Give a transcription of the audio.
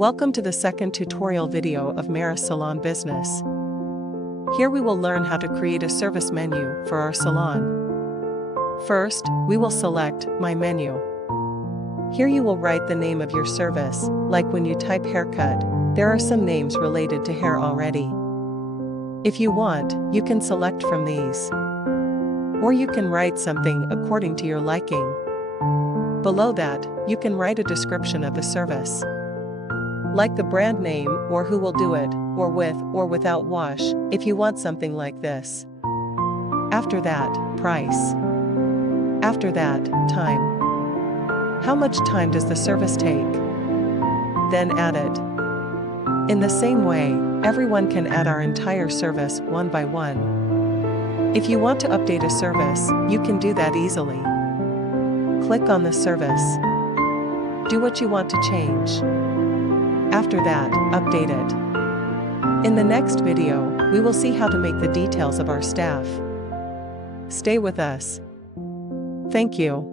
Welcome to the second tutorial video of Mera Salon business. Here we will learn how to create a service menu for our salon. First, we will select My Menu. Here you will write the name of your service, like when you type haircut, there are some names related to hair already. If you want, you can select from these. Or you can write something according to your liking. Below that, you can write a description of the service, like the brand name or who will do it, or with or without wash, if you want something like this. After that, price. After that, time. How much time does the service take? Then add it. In the same way, everyone can add our entire service one by one. If you want to update a service, you can do that easily. Click on the service. Do what you want to change. After that, update it. In the next video, we will see how to make the details of our staff. Stay with us. Thank you.